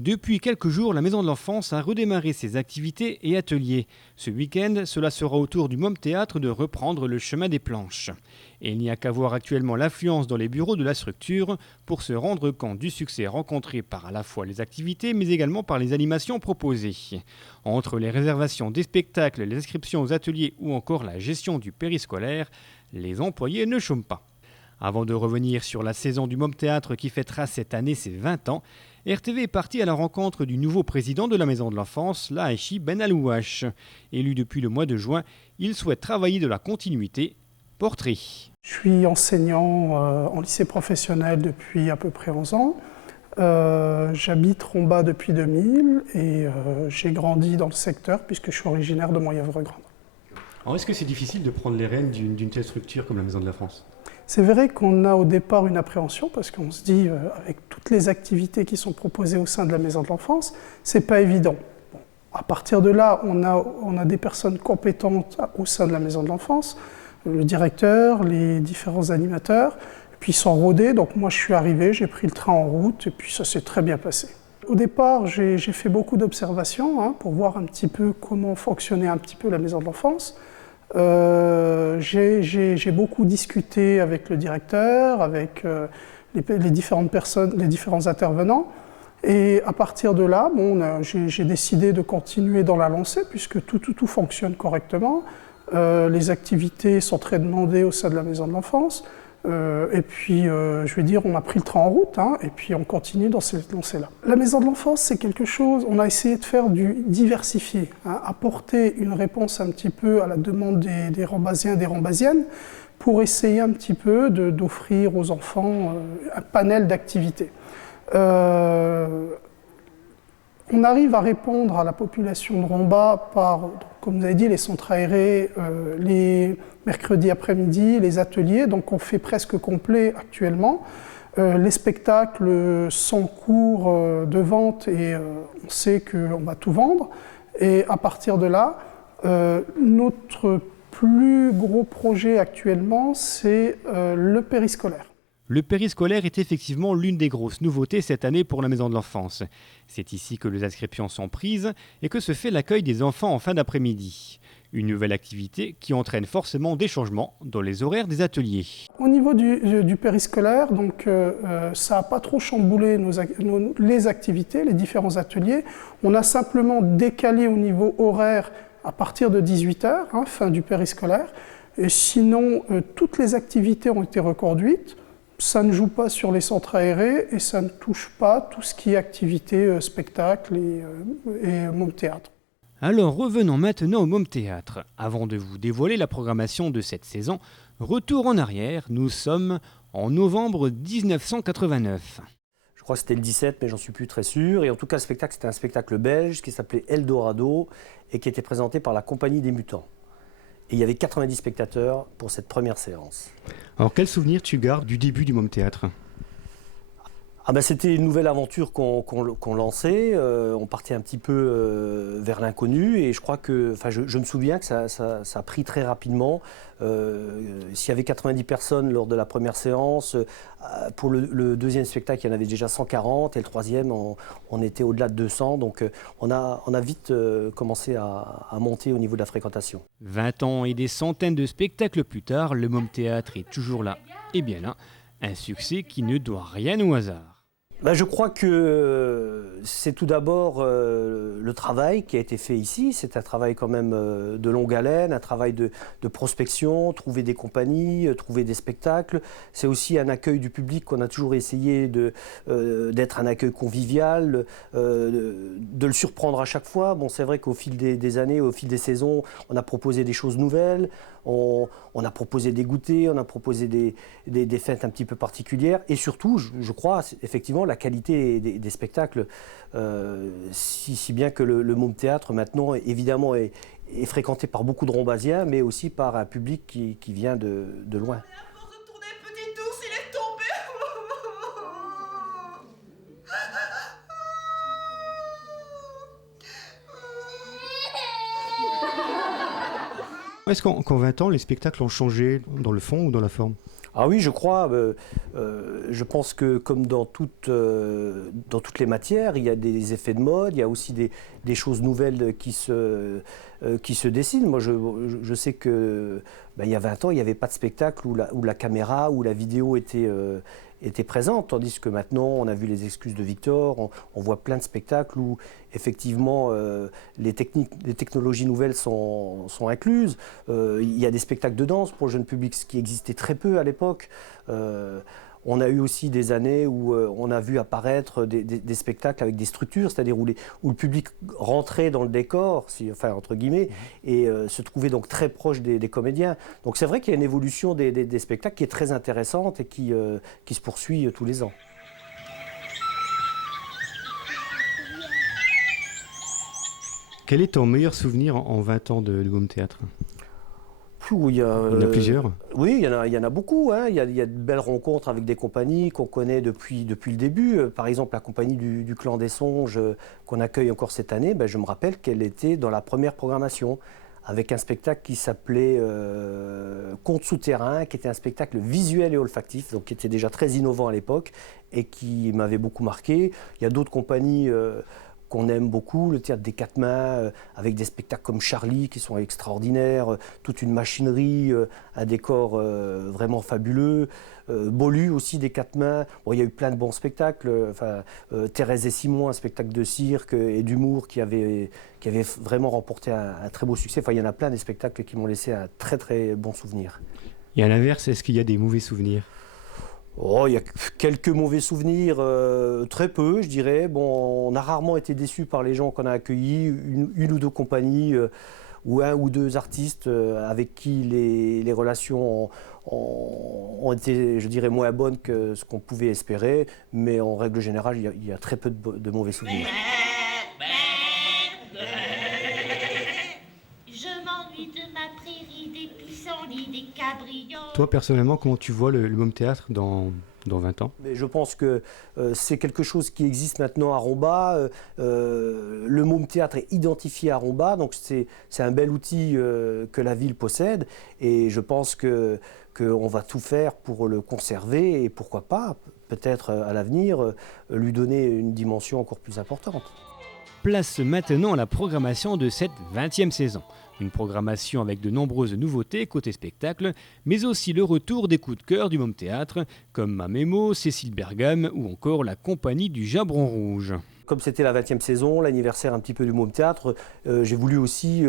Depuis quelques jours, la Maison de l'Enfance a redémarré ses activités et ateliers. Ce week-end, cela sera au tour du Môme Théâtre de reprendre le chemin des planches. Et il n'y a qu'à voir actuellement l'affluence dans les bureaux de la structure pour se rendre compte du succès rencontré par à la fois les activités mais également par les animations proposées. Entre les réservations des spectacles, les inscriptions aux ateliers ou encore la gestion du périscolaire, les employés ne chôment pas. Avant de revenir sur la saison du Môme Théâtre qui fêtera cette année ses 20 ans, RTV est parti à la rencontre du nouveau président de la Maison de l'Enfance, Lahachi Ben Alouache. Élu depuis le mois de juin, il souhaite travailler de la continuité. Portrait. Je suis enseignant en lycée professionnel depuis à peu près 11 ans. J'habite Romba depuis 2000 et j'ai grandi dans le secteur puisque je suis originaire de Moyenvre-Grande. Alors est-ce que c'est difficile de prendre les rênes d'une telle structure comme la Maison de l'Enfance ? C'est vrai qu'on a au départ une appréhension parce qu'on se dit, avec toutes les activités qui sont proposées au sein de la Maison de l'Enfance, c'est pas évident. Bon, à partir de là, on a des personnes compétentes au sein de la Maison de l'Enfance, le directeur, les différents animateurs, puis ils sont rodés. Donc moi, je suis arrivé, j'ai pris le train en route et puis ça s'est très bien passé. Au départ, j'ai fait beaucoup d'observations pour voir un petit peu comment fonctionnait un petit peu la Maison de l'Enfance. J'ai beaucoup discuté avec le directeur, avec les différentes personnes, les différents intervenants. Et à partir de là, j'ai décidé de continuer dans la lancée puisque tout fonctionne correctement. Les activités sont très demandées au sein de la Maison de l'Enfance. Et puis, je vais dire, on a pris le train en route et puis on continue dans cette lancée-là. La Maison de l'Enfance, c'est quelque chose, on a essayé de faire du diversifié, apporter une réponse un petit peu à la demande des Rambasiens et des Rambasiennes pour essayer un petit peu d'offrir aux enfants un panel d'activités. On arrive à répondre à la population de Romba par, comme vous avez dit, les centres aérés, les mercredis après-midi, les ateliers, donc on fait presque complet actuellement. Les spectacles sont cours de vente et on sait qu'on va tout vendre. Et à partir de là, notre plus gros projet actuellement, c'est le périscolaire. Le périscolaire est effectivement l'une des grosses nouveautés cette année pour la Maison de l'Enfance. C'est ici que les inscriptions sont prises et que se fait l'accueil des enfants en fin d'après-midi. Une nouvelle activité qui entraîne forcément des changements dans les horaires des ateliers. Au niveau du périscolaire, donc, ça n'a pas trop chamboulé les activités, les différents ateliers. On a simplement décalé au niveau horaire à partir de 18h, fin du périscolaire. Et sinon, toutes les activités ont été reconduites. Ça ne joue pas sur les centres aérés et ça ne touche pas tout ce qui est activité, spectacle et Môme Théâtre. Alors revenons maintenant au Môme Théâtre. Avant de vous dévoiler la programmation de cette saison, retour en arrière, nous sommes en novembre 1989. Je crois que c'était le 17, mais j'en suis plus très sûr. Et en tout cas, le spectacle, c'était un spectacle belge qui s'appelait Eldorado et qui était présenté par la Compagnie des Mutants. Et il y avait 90 spectateurs pour cette première séance. Alors quel souvenir tu gardes du début du Môme Théâtre ? C'était une nouvelle aventure qu'on lançait. On partait un petit peu vers l'inconnu et je crois que, je me souviens que ça a pris très rapidement. S'il y avait 90 personnes lors de la première séance, pour le deuxième spectacle, il y en avait déjà 140 et le troisième, on était au-delà de 200. Donc on a vite commencé à monter au niveau de la fréquentation. 20 ans et des centaines de spectacles plus tard, le Môme Théâtre est toujours là, et bien là, un succès qui ne doit rien au hasard. Je crois que c'est tout d'abord le travail qui a été fait ici. C'est un travail quand même de longue haleine, un travail de prospection, trouver des compagnies, trouver des spectacles. C'est aussi un accueil du public qu'on a toujours essayé d'être un accueil convivial, de le surprendre à chaque fois. Bon, c'est vrai qu'au fil des années, au fil des saisons, on a proposé des choses nouvelles. On a proposé des goûters, on a proposé des fêtes un petit peu particulières et surtout, je crois, effectivement, la qualité des spectacles, si bien que le Môme Théâtre maintenant, évidemment, est fréquenté par beaucoup de Rombasiens, mais aussi par un public qui vient de loin. Est-ce qu'en 20 ans, les spectacles ont changé dans le fond ou dans la forme ? Ah oui, je crois. Je pense que comme dans toutes les matières, il y a des effets de mode, il y a aussi des choses nouvelles qui se dessinent. Moi, je sais que il y a 20 ans, il n'y avait pas de spectacle où la caméra, où la vidéo était présente, tandis que maintenant, on a vu les excuses de Victor, on voit plein de spectacles où effectivement les technologies nouvelles sont incluses. Il y a des spectacles de danse pour le jeune public, ce qui existait très peu à l'époque. On a eu aussi des années où on a vu apparaître des spectacles avec des structures, c'est-à-dire où le public rentrait dans le décor, enfin entre guillemets, et se trouvait donc très proche des comédiens. Donc c'est vrai qu'il y a une évolution des spectacles qui est très intéressante et qui se poursuit tous les ans. Quel est ton meilleur souvenir en 20 ans de Môme Théâtre? Il y Il y en a plusieurs. Oui, il y en a beaucoup. Hein. Il y a de belles rencontres avec des compagnies qu'on connaît depuis le début. Par exemple, la compagnie du Clan des Songes qu'on accueille encore cette année, je me rappelle qu'elle était dans la première programmation avec un spectacle qui s'appelait Contes souterrains, qui était un spectacle visuel et olfactif, donc qui était déjà très innovant à l'époque et qui m'avait beaucoup marqué. Il y a d'autres compagnies qu'on aime beaucoup, le Théâtre des Quatre Mains, avec des spectacles comme Charlie qui sont extraordinaires, toute une machinerie, un décor vraiment fabuleux. Bolu aussi des Quatre Mains. Bon, il y a eu plein de bons spectacles. Thérèse et Simon, un spectacle de cirque et d'humour qui avait vraiment remporté un très beau succès. Enfin, il y en a plein des spectacles qui m'ont laissé un très très bon souvenir. Et à l'inverse, est-ce qu'il y a des mauvais souvenirs? Oh, il y a quelques mauvais souvenirs, très peu, je dirais. Bon, on a rarement été déçus par les gens qu'on a accueillis, une ou deux compagnies ou un ou deux artistes avec qui les relations ont été, je dirais, moins bonnes que ce qu'on pouvait espérer. Mais en règle générale, il y a très peu de mauvais souvenirs. Je m'ennuie de ma prairie, des pissenlits, des cabrioles. Toi, personnellement, comment tu vois le Môme Théâtre dans 20 ans? Mais je pense que c'est quelque chose qui existe maintenant à Romba. Le Môme Théâtre est identifié à Romba, donc c'est un bel outil que la ville possède. Et je pense qu'on va tout faire pour le conserver et pourquoi pas, peut-être à l'avenir, lui donner une dimension encore plus importante. Place maintenant à la programmation de cette 20e saison. Une programmation avec de nombreuses nouveautés côté spectacle, mais aussi le retour des coups de cœur du Môme Théâtre, comme Mamémo, Cécile Bergam ou encore la compagnie du Jabron Rouge. Comme c'était la 20e saison, l'anniversaire un petit peu du Môme Théâtre, j'ai voulu aussi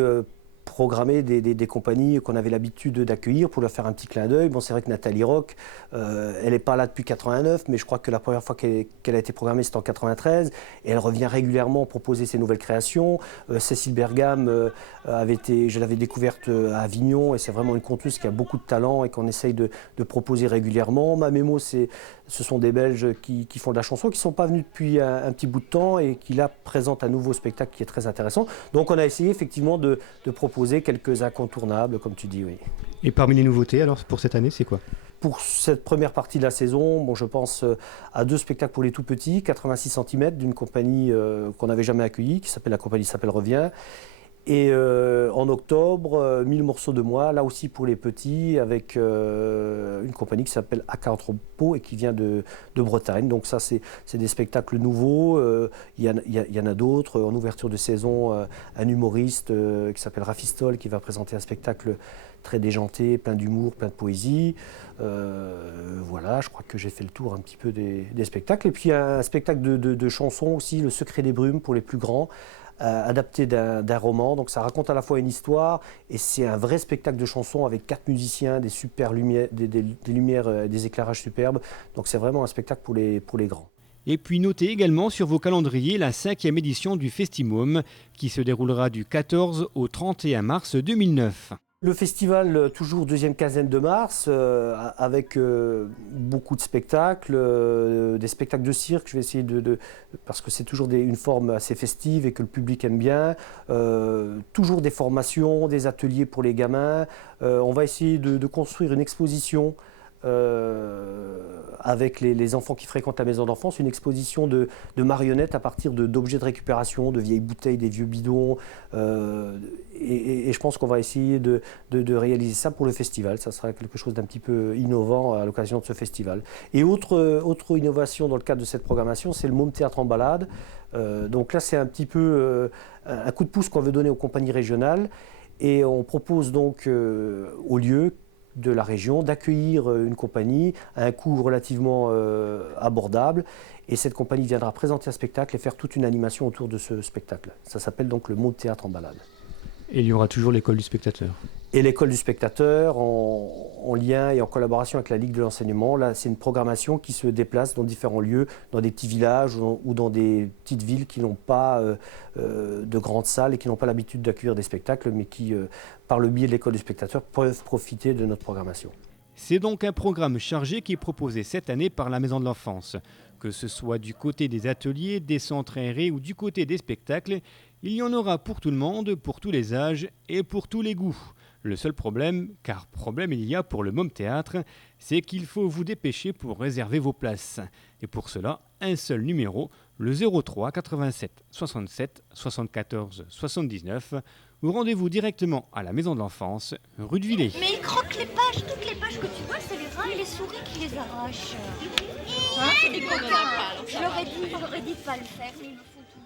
programmer des compagnies qu'on avait l'habitude d'accueillir pour leur faire un petit clin d'œil. Bon, c'est vrai que Nathalie Rock, elle n'est pas là depuis 89, mais je crois que la première fois qu'elle a été programmée, c'était en 93, et elle revient régulièrement proposer ses nouvelles créations. Cécile Bergam, je l'avais découverte à Avignon, et c'est vraiment une conteuse qui a beaucoup de talent et qu'on essaye de proposer régulièrement. Mamémo, ce sont des Belges qui font de la chanson, qui ne sont pas venus depuis un petit bout de temps et qui là présentent un nouveau spectacle qui est très intéressant. Donc on a essayé effectivement de proposer quelques incontournables, comme tu dis, oui. Et parmi les nouveautés, alors pour cette année, c'est quoi? Pour cette première partie de la saison, bon, je pense à deux spectacles pour les tout petits, 86 cm d'une compagnie qu'on n'avait jamais accueillie, la compagnie s'appelle Revient. Et en octobre, 1000 morceaux de moi, là aussi pour les petits, avec une compagnie qui s'appelle Aka Anthropo et qui vient de Bretagne. Donc ça, c'est des spectacles nouveaux. Il y en a d'autres. En ouverture de saison, un humoriste qui s'appelle Rafistol qui va présenter un spectacle très déjanté, plein d'humour, plein de poésie. Voilà, je crois que j'ai fait le tour un petit peu des spectacles. Et puis un spectacle de chansons aussi, Le Secret des Brumes pour les plus grands, adapté d'un roman. Donc ça raconte à la fois une histoire et c'est un vrai spectacle de chansons avec 4 musiciens, des super lumières, des lumières, des éclairages superbes. Donc c'est vraiment un spectacle pour les grands. Et puis notez également sur vos calendriers la 5e édition du Festimôme qui se déroulera du 14 au 31 mars 2009. Le festival, toujours deuxième quinzaine de mars, avec beaucoup de spectacles, des spectacles de cirque. Je vais essayer parce que c'est toujours une forme assez festive et que le public aime bien. Toujours des formations, des ateliers pour les gamins. On va essayer de construire une exposition avec les enfants qui fréquentent la maison d'enfance, une exposition de marionnettes à partir d'objets de récupération, de vieilles bouteilles, des vieux bidons. Et je pense qu'on va essayer de réaliser ça pour le festival. Ça sera quelque chose d'un petit peu innovant à l'occasion de ce festival. Et autre innovation dans le cadre de cette programmation, c'est le Môme Théâtre en balade. Donc là, c'est un petit peu un coup de pouce qu'on veut donner aux compagnies régionales. Et on propose donc au lieu de la région d'accueillir une compagnie à un coût relativement abordable. Et cette compagnie viendra présenter un spectacle et faire toute une animation autour de ce spectacle. Ça s'appelle donc le Môme Théâtre en balade. Et il y aura toujours l'école du spectateur. Et l'école du spectateur, en lien et en collaboration avec la Ligue de l'enseignement, là c'est une programmation qui se déplace dans différents lieux, dans des petits villages ou dans des petites villes qui n'ont pas de grandes salles et qui n'ont pas l'habitude d'accueillir des spectacles, mais qui, par le biais de l'école du spectateur, peuvent profiter de notre programmation. C'est donc un programme chargé qui est proposé cette année par la Maison de l'Enfance. Que ce soit du côté des ateliers, des centres aérés ou du côté des spectacles, il y en aura pour tout le monde, pour tous les âges et pour tous les goûts. Le seul problème, car problème il y a pour le Môme Théâtre, c'est qu'il faut vous dépêcher pour réserver vos places. Et pour cela, un seul numéro, le 03 87 67 74 79, ou rendez-vous directement à la Maison de l'Enfance, rue de Villers. Mais il croque les pages, toutes les pages que tu vois, c'est les rats et les souris qui les arrachent. Hein, c'est des coquins. Je leur ai dit de pas le faire, mais ils le font tout.